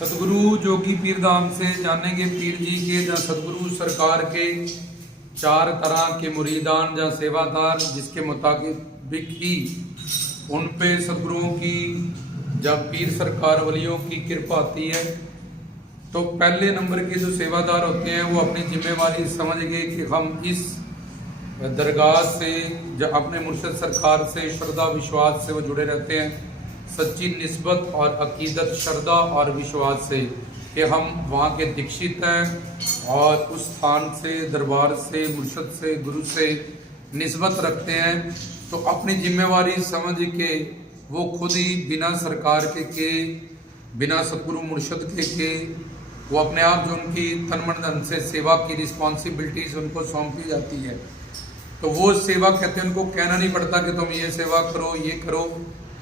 सतगुरु जोगी पीर धाम से जानेंगे पीर जी के या सतगुरु सरकार के चार तरह के मुरीदान या सेवादार, जिसके मुताबिक ही उन पे सतगुरुओं की जब पीर सरकार वलियों की कृपा आती है। तो पहले नंबर के जो सेवादार होते हैं वो अपनी जिम्मेवारी समझ गए कि हम इस दरगाह से जब अपने मुर्शद सरकार से श्रद्धा विश्वास से वो जुड़े रहते हैं, सच्ची निस्बत और अकीदत श्रद्धा और विश्वास से कि हम वहाँ के दीक्षित हैं और उस स्थान से दरबार से मुर्शद से गुरु से निस्बत रखते हैं। तो अपनी जिम्मेवारी समझ के वो खुद ही बिना सरकार के बिना सतगुरु मुर्शद के वो अपने आप जो उनकी तन मन धन से सेवा की रिस्पॉन्सिबिलिटीज उनको सौंपी जाती है, तो वो सेवा कहते हैं, उनको कहना नहीं पड़ता कि तुम ये सेवा करो ये करो,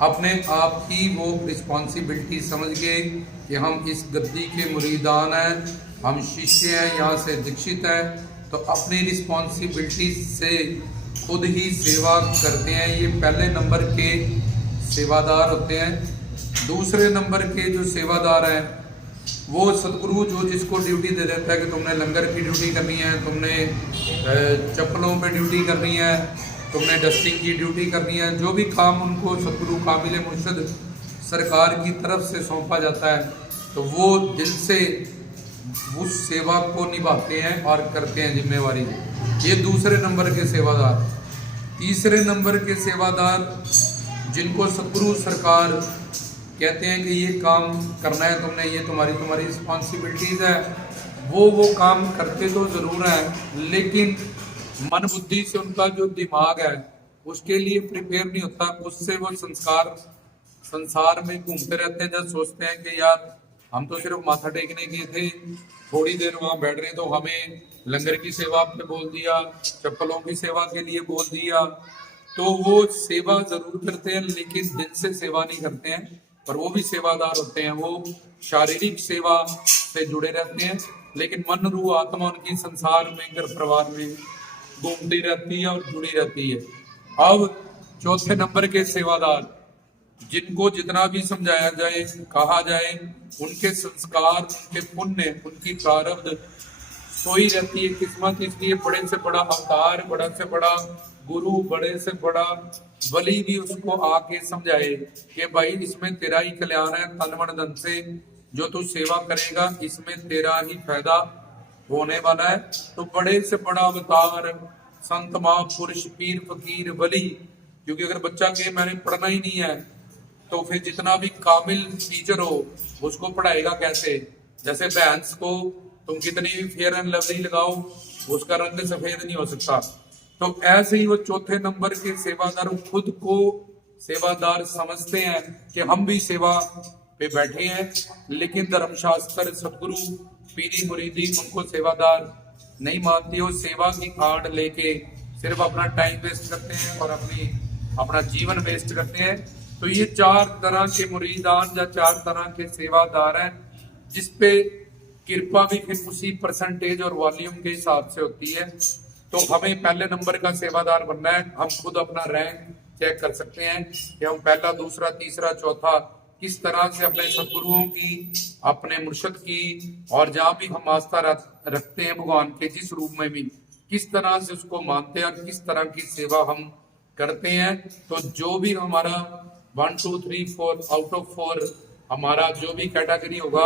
अपने आप ही वो रिस्पॉन्सिबिलिटी समझ गए कि हम इस गद्दी के मुरीदान हैं, हम शिष्य हैं, यहाँ से दीक्षित हैं, तो अपनी रिस्पॉन्सिबिलिटी से खुद ही सेवा करते हैं। ये पहले नंबर के सेवादार होते हैं। दूसरे नंबर के जो सेवादार हैं वो सतगुरु जो जिसको ड्यूटी दे देता है कि तुमने लंगर की ड्यूटी करनी है, तुमने चप्पलों पे ड्यूटी करनी है, तुमने डस्टिंग की ड्यूटी करनी है, जो भी काम उनको सतगुरु काबिल मुर्शद सरकार की तरफ से सौंपा जाता है, तो वो दिल से उस सेवा को निभाते हैं और करते हैं जिम्मेवारी। ये दूसरे नंबर के सेवादार। तीसरे नंबर के सेवादार जिनको सतगुरु सरकार कहते हैं कि ये काम करना है तुमने, ये तुम्हारी रिस्पॉन्सिबिलिटीज है, वो काम करते तो ज़रूर हैं, लेकिन मन बुद्धि से उनका जो दिमाग है उसके लिए प्रिपेयर नहीं होता। उससे वो संसार में घूमते रहते हैं। जब सोचते हैं कि यार हम तो सिर्फ माथा टेकने गए थे, थोड़ी देर वहां बैठ रहे तो हमें लंगर की सेवा पे बोल दिया, चप्पलों की सेवा के लिए बोल दिया, तो वो सेवा जरूर करते हैं लेकिन दिल से सेवा नहीं करते हैं। पर वो भी सेवादार होते हैं, वो शारीरिक सेवा से जुड़े रहते हैं, लेकिन मन रूह आत्मा उनकी संसार में घर परिवार में घूमती रहती है और जुड़ी रहती है। अब चौथे नंबर के सेवादार जिनको जितना भी समझाया जाए कहा जाए, उनके संस्कार उनके पुण्य उनकी प्रारब्ध सोई रहती है किस्मत, इसलिए बड़े से बड़ा अवतार, बड़ा से बड़ा गुरु, बड़े से बड़ा वली भी उसको आके समझाए कि भाई इसमें तेरा ही कल्याण है, तन मन धन से जो तू सेवा करेगा इसमें तेरा ही फायदा होने वाला है। तो बड़े से बड़ा अवतार संत महापुरुष पीर फकीर वली, क्योंकि अगर बच्चा के मैंने पढ़ना ही नहीं है तो फिर जितना भी कामिल टीचर हो उसको पढ़ाएगा कैसे। जैसे भैंस को तुम कितनी भी फेयर एंड लवली लगाओ उसका रंग सफेद नहीं हो सकता, तो ऐसे ही वो चौथे नंबर के सेवादार खुद को सेवादार समझते हैं कि हम भी सेवा पे बैठे हैं, लेकिन धर्मशास्त्र सतगुरु पीरी मुरीदी उनको सेवादार नहीं मानती। वो सेवा की आड़ लेके सिर्फ अपना टाइम वेस्ट करते हैं और अपना जीवन वेस्ट करते हैं। तो ये चार तरह के मुरीदान या चार तरह के सेवादार हैं, जिसपे कृपा भी फिर उसी परसेंटेज और वॉल्यूम के हिसाब से होती है। तो हमें पहले नंबर का सेवादार बनना है। हम खुद अपना रैंक चेक कर सकते हैं कि हम पहला दूसरा तीसरा चौथा किस तरह से अपने सतगुरुओं की, अपने मुर्शद की, और जहाँ भी हम आस्था रखते हैं भगवान के जिस रूप में भी, किस तरह से उसको मानते हैं और किस तरह की सेवा हम करते हैं। तो जो भी हमारा 1 2 3 4 आउट ऑफ 4 हमारा जो भी कैटेगरी होगा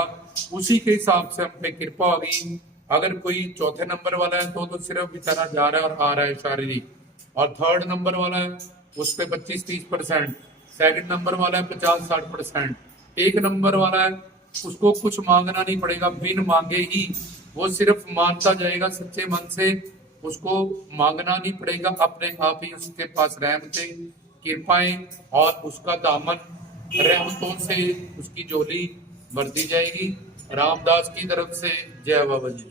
उसी के हिसाब से हम पे कृपा होगी। अगर कोई चौथे नंबर वाला है तो सिर्फ बेचारा जा रहा है और आ रहा है शारीरिक, और थर्ड नंबर वाला है उस पर 25-30%, सेकंड नंबर वाला है 50-60%, एक नंबर वाला है उसको कुछ मांगना नहीं पड़ेगा, बिन मांगे ही वो सिर्फ मानता जाएगा सच्चे मन से, उसको मांगना नहीं पड़ेगा, अपने आप ही उसके पास रहमतें कृपाएं और उसका दामन रहमतों से उसकी झोली भरती जाएगी। रामदास की तरफ से जय बाबा जी।